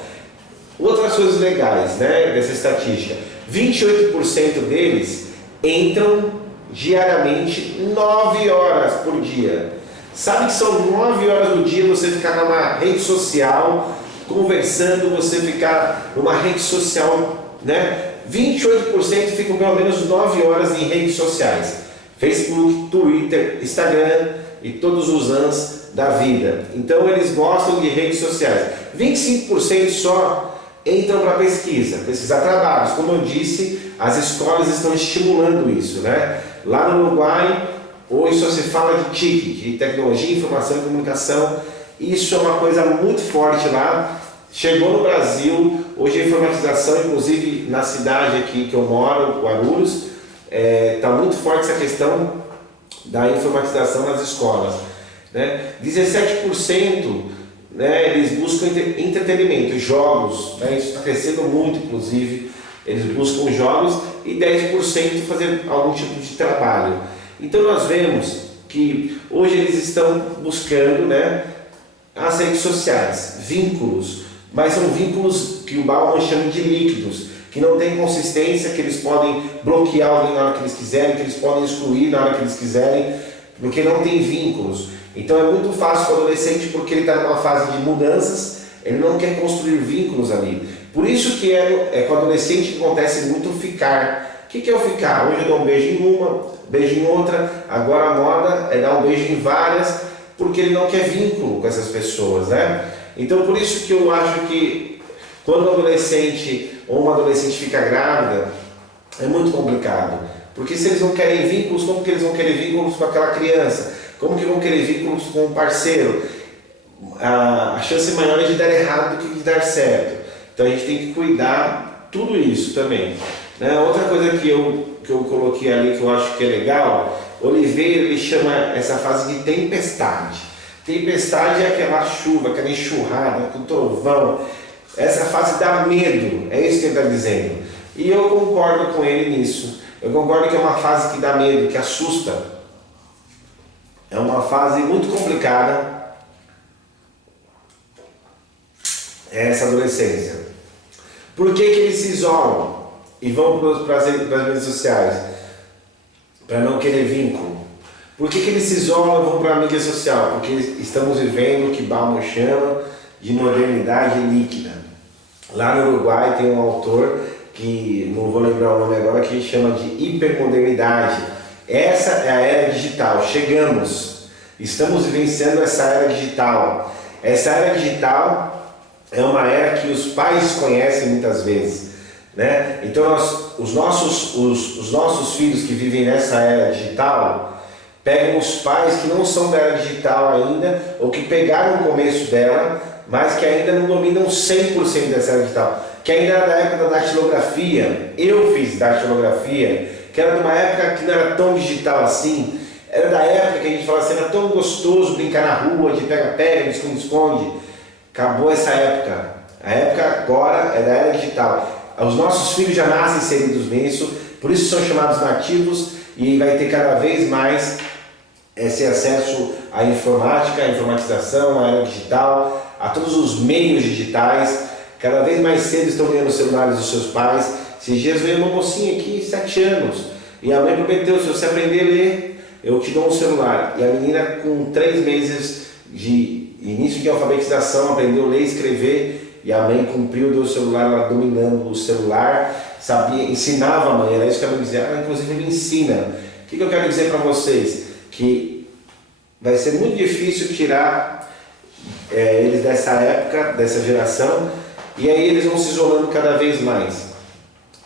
Outras coisas legais, né, dessa estatística: 28% deles entram diariamente 9 horas por dia. Sabe que são 9 horas do dia você ficar numa rede social conversando, você ficar numa rede social, né? 28% ficam pelo menos 9 horas em redes sociais: Facebook, Twitter, Instagram e todos os ans da vida. Então eles gostam de redes sociais. 25% só entram para pesquisar trabalhos. Como eu disse, as escolas estão estimulando isso, né? Lá no Uruguai, hoje só se fala de TIC, de tecnologia, informação e comunicação. Isso é uma coisa muito forte lá. Chegou no Brasil, hoje a informatização, inclusive na cidade aqui que eu moro, Guarulhos, está muito forte essa questão da informatização nas escolas, né? 17%, né, eles buscam entretenimento, jogos, né? Isso está crescendo muito, inclusive, eles buscam jogos, e 10% fazer algum tipo de trabalho. Então nós vemos que hoje eles estão buscando, né, as redes sociais, vínculos, mas são vínculos que o Bauman chama de líquidos, que não tem consistência, que eles podem bloquear alguém na hora que eles quiserem, que eles podem excluir na hora que eles quiserem, porque não tem vínculos. Então é muito fácil para o adolescente, porque ele está numa fase de mudanças, ele não quer construir vínculos ali. Por isso que com o adolescente que acontece muito o ficar. O que é o ficar? Hoje eu dou um beijo em uma, beijo em outra, agora a moda é dar um beijo em várias, porque ele não quer vínculo com essas pessoas, né? Então por isso que eu acho que quando um adolescente ou uma adolescente fica grávida, é muito complicado. Porque se eles não querem vínculos, como que eles vão querer vínculos com aquela criança? Como que vão querer vínculos com o parceiro? A chance maior é de dar errado do que de dar certo. Então a gente tem que cuidar tudo isso também, né? Outra coisa que eu coloquei ali que eu acho que é legal, Oliveira ele chama essa fase de tempestade. Tempestade é aquela chuva, aquela enxurrada, com trovão. Essa fase dá medo, é isso que ele está dizendo. E eu concordo com ele nisso. Eu concordo que é uma fase que dá medo, que assusta. É uma fase muito complicada, essa adolescência. Por que eles se isolam e vão para as redes sociais? Para não querer vínculo. Por que eles se isolam e vão para a mídia social? Porque estamos vivendo o que Bauman chama de modernidade líquida. Lá no Uruguai tem um autor, que não vou lembrar o nome agora, que chama de hipermodernidade. Essa é a era digital, estamos vivenciando essa era digital. Essa era digital é uma era que os pais conhecem muitas vezes, né? Então os nossos filhos que vivem nessa era digital, pegam os pais que não são da era digital ainda, ou que pegaram o começo dela, mas que ainda não dominam 100% dessa era digital, que ainda era da época da datilografia. Eu fiz datilografia, que era de uma época que não era tão digital assim, era da época que a gente falava assim, era tão gostoso brincar na rua, de pega-pega, de esconde-esconde. Acabou essa época. A época agora é da era digital. Os nossos filhos já nascem inseridos nisso, por isso são chamados nativos, e vai ter cada vez mais esse acesso à informática, à informatização, à era digital, a todos os meios digitais. Cada vez mais cedo estão ganhando os celulares dos seus pais. Esses dias veio uma mocinha aqui, 7 anos, e a mãe prometeu: se você aprender a ler, eu te dou um celular. E a menina, com 3 meses de início de alfabetização, aprendeu a ler e escrever, e a mãe cumpriu, deu o celular, ela dominando o celular, sabia, ensinava a mãe, era isso que ela me dizia. Inclusive ele ensina. O que eu quero dizer para vocês? Que vai ser muito difícil tirar eles dessa época, dessa geração, e aí eles vão se isolando cada vez mais.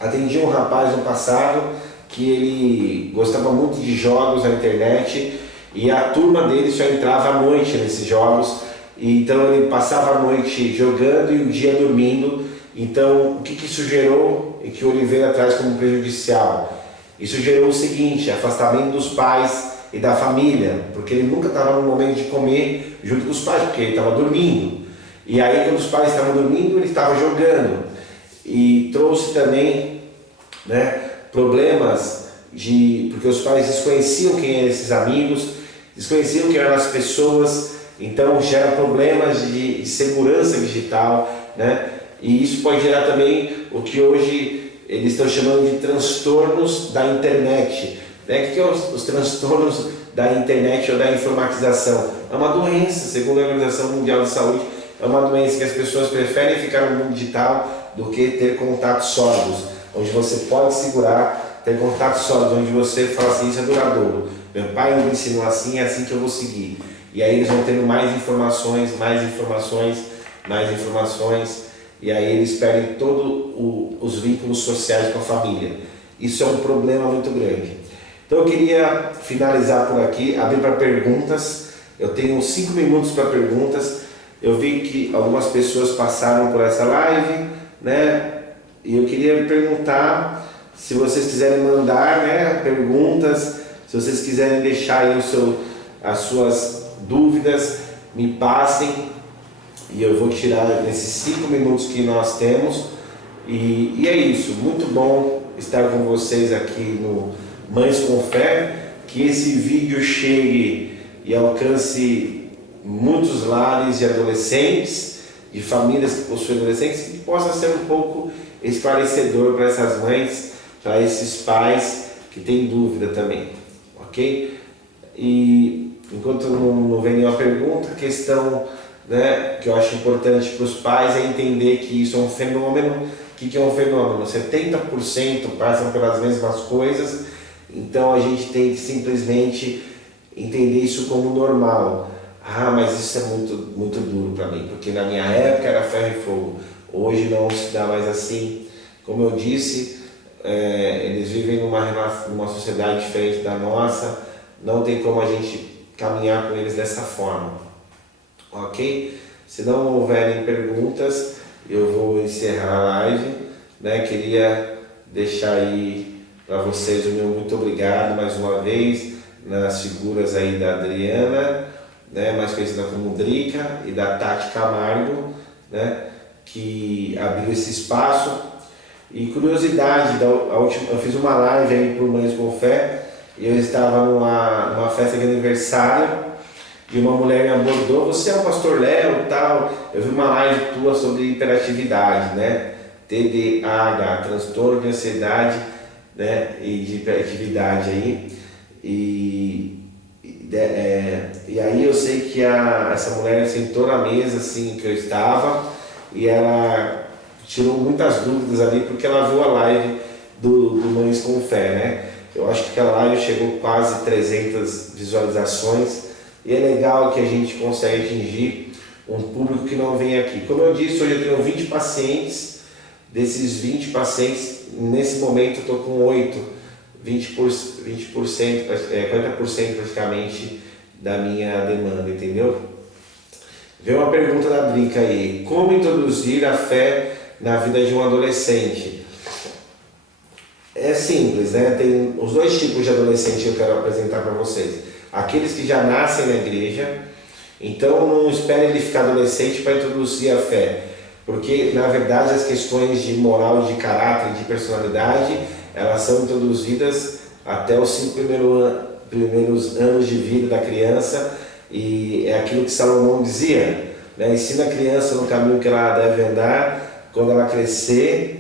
Atendi um rapaz no passado que ele gostava muito de jogos na internet, e a turma dele só entrava à noite nesses jogos, e então ele passava a noite jogando e o dia dormindo. Então o que isso gerou e que o Oliveira traz como prejudicial? Isso gerou o seguinte: afastamento dos pais, e da família, porque ele nunca estava no momento de comer junto com os pais, porque ele estava dormindo. E aí, quando os pais estavam dormindo, ele estava jogando. E trouxe também, né, problemas porque os pais desconheciam quem eram esses amigos, desconheciam quem eram as pessoas, então gera problemas de segurança digital, né? E isso pode gerar também o que hoje eles estão chamando de transtornos da internet. Né? O que é os transtornos da internet ou da informatização? É uma doença, segundo a Organização Mundial de Saúde, é uma doença que as pessoas preferem ficar no mundo digital do que ter contatos sólidos, onde você pode segurar, ter contatos sólidos, onde você fala assim, isso é duradouro. Meu pai me ensinou assim, é assim que eu vou seguir. E aí eles vão tendo mais informações, e aí eles perdem todos os vínculos sociais com a família. Isso é um problema muito grande. Então eu queria finalizar por aqui, abrir para perguntas. Eu tenho 5 minutos para perguntas. Eu vi que algumas pessoas passaram por essa live, né? E eu queria perguntar, se vocês quiserem mandar, né, perguntas, se vocês quiserem deixar aí as suas dúvidas, me passem. E eu vou tirar nesses 5 minutos que nós temos. E é isso, muito bom estar com vocês aqui no Mães com Fé. Que esse vídeo chegue e alcance muitos lares de adolescentes, de famílias que possuem adolescentes, e possa ser um pouco esclarecedor para essas mães, para esses pais que têm dúvida também, ok? E enquanto não vem nenhuma pergunta, a questão, né, que eu acho importante para os pais é entender que isso é um fenômeno. O que é um fenômeno? 70% passam pelas mesmas coisas, então a gente tem que simplesmente entender isso como normal. Mas isso é muito duro para mim, porque na minha época era ferro e fogo, hoje não se dá mais assim. Como eu disse, eles vivem numa sociedade diferente da nossa, não tem como a gente caminhar com eles dessa forma. Ok? Se não houverem perguntas, eu vou encerrar a live, né? Queria deixar aí para vocês o meu muito obrigado mais uma vez, nas figuras aí da Adriana, né? Mais conhecida como Drica, e da Tati Camargo, né? Que abriu esse espaço. E curiosidade, eu fiz uma live aí por Mães com Fé, e eu estava numa festa de aniversário, e uma mulher me abordou: você é o pastor Léo e tal, eu vi uma live tua sobre hiperatividade, né? TDAH, transtorno de ansiedade, né? E de hiperatividade aí. E aí eu sei que essa mulher sentou na mesa assim que eu estava, e ela tirou muitas dúvidas ali, porque ela viu a live do Mães com Fé, né? Eu acho que aquela live chegou quase 300 visualizações. E é legal que a gente consegue atingir um público que não vem aqui. Como eu disse, hoje eu tenho 20 pacientes. Desses 20 pacientes, nesse momento eu estou com 20%, 40% praticamente da minha demanda, entendeu? Veio uma pergunta da Drica aí: como introduzir a fé na vida de um adolescente? É simples, né? Tem os dois tipos de adolescente que eu quero apresentar para vocês. Aqueles que já nascem na igreja, então não espere ele ficar adolescente para introduzir a fé, porque na verdade as questões de moral, de caráter, de personalidade, elas são introduzidas até os 5 primeiros anos de vida da criança, e é aquilo que Salomão dizia, né? Ensina a criança no caminho que ela deve andar, quando ela crescer,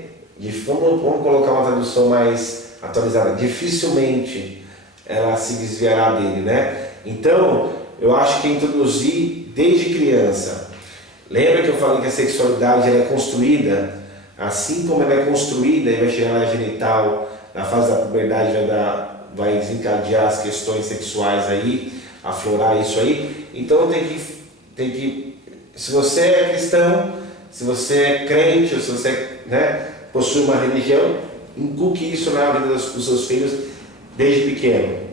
vamos colocar uma tradução mais atualizada, dificilmente ela se desviará dele, né? Então, eu acho que introduzir desde criança. Lembra que eu falei que a sexualidade ela é construída? Assim como ela é construída e vai chegar na genital, na fase da puberdade vai desencadear as questões sexuais aí, aflorar isso aí. Então tem que, se você é cristão, se você é crente, ou se você, né, possui uma religião, inculque isso na vida dos seus filhos desde pequeno,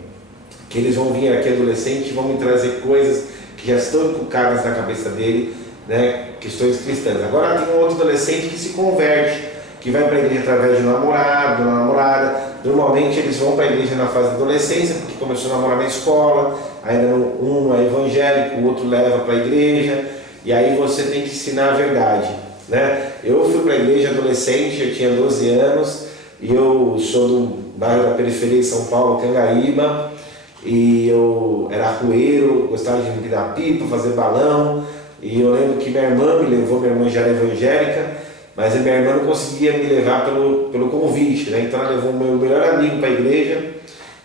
que eles vão vir aqui adolescente e vão me trazer coisas que já estão inculcadas na cabeça dele, né, questões cristãs. Agora tem um outro adolescente que se converte, que vai para a igreja através de um namorado, de uma namorada. Normalmente eles vão para a igreja na fase da adolescência, porque começou a namorar na escola, ainda um é evangélico, o outro leva para a igreja, e aí você tem que ensinar a verdade, né? Eu fui para a igreja adolescente, eu tinha 12 anos, e eu sou do bairro da periferia de São Paulo, Cangaíba, e eu era arrueiro, gostava de empilhar pipa, fazer balão, e eu lembro que minha irmã me levou, minha irmã já era evangélica, mas a minha irmã não conseguia me levar pelo convite, né? Então ela levou o meu melhor amigo para a igreja,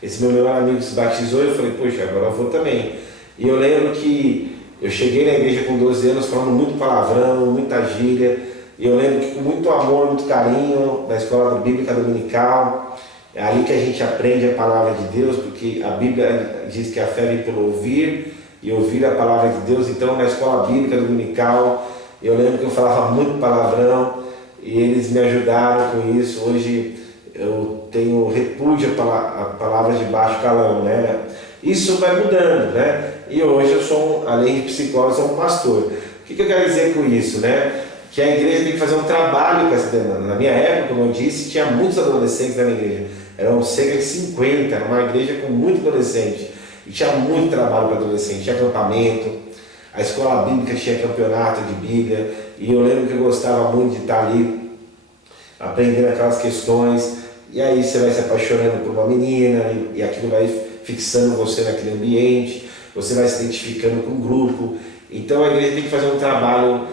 esse meu melhor amigo se batizou e eu falei, poxa, agora eu vou também. E eu lembro que eu cheguei na igreja com 12 anos falando muito palavrão, muita gíria, e eu lembro que com muito amor, muito carinho, na escola bíblica dominical, é ali que a gente aprende a palavra de Deus, porque a Bíblia diz que a fé vem pelo ouvir, e ouvir a palavra de Deus. Então na escola bíblica dominical, eu lembro que eu falava muito palavrão, e eles me ajudaram com isso. Hoje eu tenho repúdio a palavras de baixo calão, né? Isso vai mudando, né? E hoje eu sou, além de psicólogo, sou um pastor. O que eu quero dizer com isso, né? Que a igreja tem que fazer um trabalho com essa demanda. Na minha época, como eu disse, tinha muitos adolescentes na minha igreja. Eram cerca de 50, era uma igreja com muito adolescente. E tinha muito trabalho para adolescente, tinha acampamento, a escola bíblica tinha campeonato de Bíblia, e eu lembro que eu gostava muito de estar ali, aprendendo aquelas questões, e aí você vai se apaixonando por uma menina, e aquilo vai fixando você naquele ambiente, você vai se identificando com o grupo. Então a igreja tem que fazer um trabalho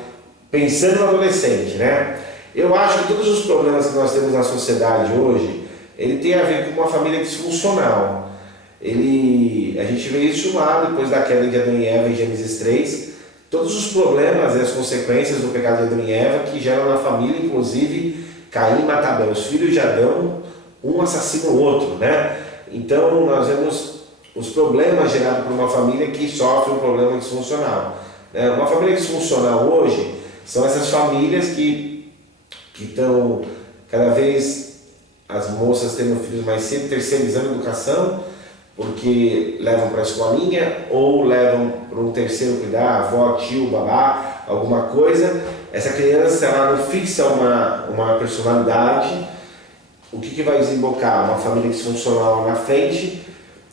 pensando no adolescente, né? Eu acho que todos os problemas que nós temos na sociedade hoje, ele tem a ver com uma família disfuncional. A gente vê isso lá depois da queda de Adão e Eva em Gênesis 3, todos os problemas e as consequências do pecado de Adão e Eva que geram na família, inclusive Caim mata Abel, os filhos de Adão, um assassina o outro, né? Então nós vemos os problemas gerados por uma família que sofre um problema disfuncional, né? Uma família disfuncional hoje são essas famílias que estão cada vez as moças tendo filhos mais cedo, terceirizando a educação, porque levam para a escolinha ou levam para um terceiro cuidar, avó, tio, babá, alguma coisa. Essa criança ela não fixa uma personalidade. O que vai desembocar? Uma família disfuncional na frente,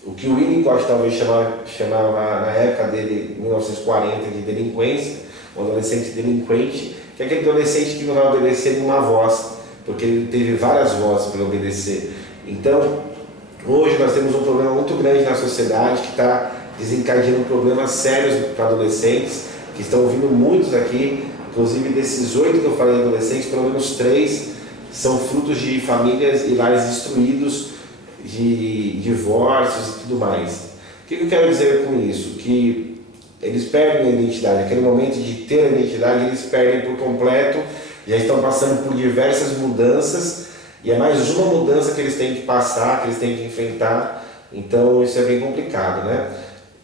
o que o Winnicott talvez chamava na época dele, 1940, de delinquência, um adolescente delinquente, que é aquele adolescente que não vai obedecer nenhuma voz, porque ele teve várias vozes para obedecer. Então, hoje nós temos um problema muito grande na sociedade que está desencadeando problemas sérios para adolescentes, que estão vindo muitos aqui, inclusive desses 8 que eu falei adolescentes, pelo menos 3 são frutos de famílias e lares destruídos, de divórcios e tudo mais. O que eu quero dizer com isso? Que eles perdem a identidade, aquele momento de ter a identidade eles perdem por completo, já estão passando por diversas mudanças, e é mais uma mudança que eles têm que passar, que eles têm que enfrentar, então isso é bem complicado, né?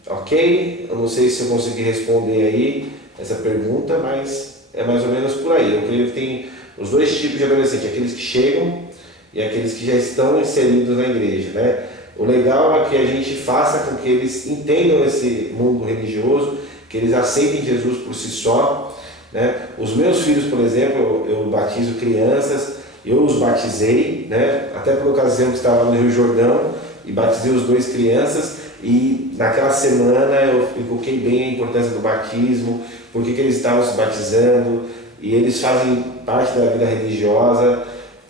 Ok? Eu não sei se eu consegui responder aí essa pergunta, mas é mais ou menos por aí. Eu creio que tem os dois tipos de adolescentes, aqueles que chegam e aqueles que já estão inseridos na igreja, né? O legal é que a gente faça com que eles entendam esse mundo religioso, que eles aceitem Jesus por si só, né? Os meus filhos, por exemplo, eu batizo crianças, eu os batizei, né? Até por ocasião que estava no Rio Jordão, e batizei os 2 crianças, e naquela semana eu inculquei bem a importância do batismo, por que eles estavam se batizando, e eles fazem parte da vida religiosa,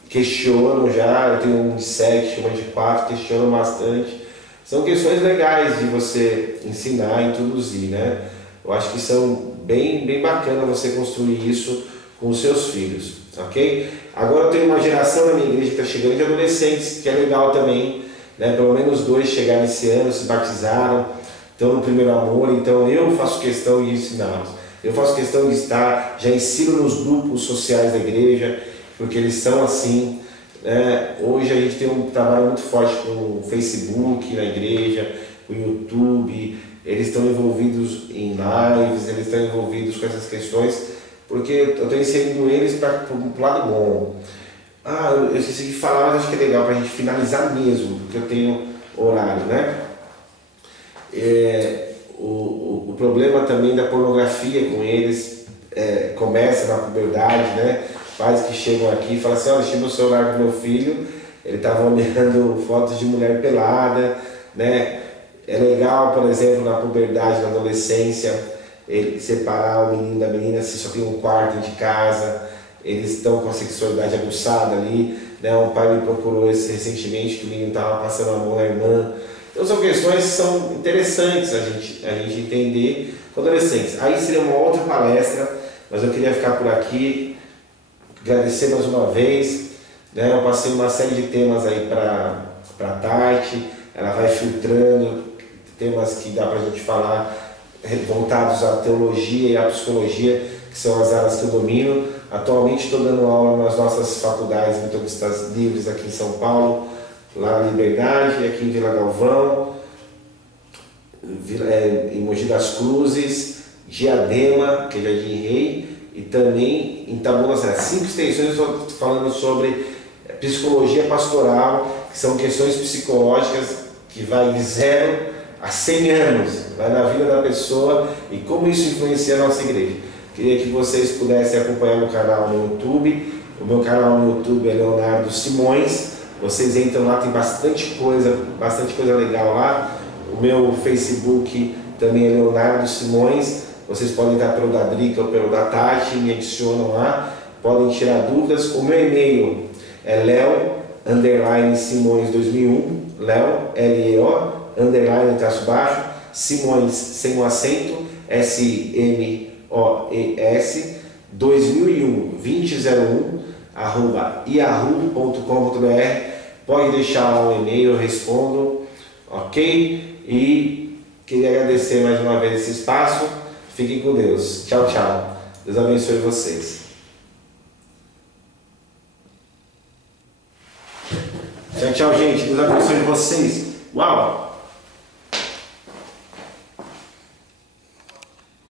questionam já, eu tenho um de 7, uma de 4, questionam bastante. São questões legais de você ensinar, introduzir, né? Eu acho que são bem bacana você construir isso com os seus filhos, ok? Agora eu tenho uma geração na minha igreja que está chegando de adolescentes, que é legal também, né? Pelo menos 2 chegaram esse ano, se batizaram, estão no primeiro amor, então eu faço questão de ensiná-los. Eu faço questão de estar, já ensino nos grupos sociais da igreja, porque eles são assim, né? Hoje a gente tem um trabalho muito forte com o Facebook na igreja, com o YouTube, eles estão envolvidos em lives, eles estão envolvidos com essas questões, porque eu estou inserindo eles para o lado bom. Eu esqueci de falar, mas acho que é legal para a gente finalizar mesmo, porque eu tenho horário, né? O problema também da pornografia com eles começa na puberdade, né? pais que chegam aqui e falam assim, olha, deixei meu celular com meu filho, ele estava olhando fotos de mulher pelada, né? É legal, por exemplo, na puberdade, na adolescência, ele separar o menino da menina se só tem um quarto de casa, eles estão com a sexualidade aguçada ali, né? Um pai me procurou recentemente que o menino estava passando a mão na irmã. Então são questões que são interessantes a gente entender com adolescentes. Aí seria uma outra palestra, mas eu queria ficar por aqui, agradecer mais uma vez, né? Eu passei uma série de temas aí para a Tati, ela vai filtrando temas que dá para a gente falar voltados à teologia e à psicologia, que são as áreas que eu domino. Atualmente estou dando aula nas nossas faculdades metodistas livres aqui em São Paulo, lá na Liberdade, aqui em Vila Galvão, em Mogi das Cruzes, Diadema, que é Jardim Rei, e também em Taboão. 5 extensões estou falando sobre psicologia pastoral, que são questões psicológicas que vai de 0 a 100 anos, vai na vida da pessoa e como isso influencia a nossa igreja. Queria que vocês pudessem acompanhar meu canal no YouTube. O meu canal no YouTube é Leonardo Simões. Vocês entram lá, tem bastante coisa legal lá. O meu Facebook também é Leonardo Simões. Vocês podem entrar pelo da Drica ou pelo da Tati, me adicionam lá, podem tirar dúvidas. O meu e-mail é leo_simões2001, Leo, L-E-O, _ Simões sem o acento, S-M-O-E-S, 2001, @yahoo.com.br. Pode deixar lá um e-mail, eu respondo, ok? E queria agradecer mais uma vez esse espaço. Fiquem com Deus. Tchau, tchau. Deus abençoe vocês. Tchau, tchau, gente. Deus abençoe vocês. Uau!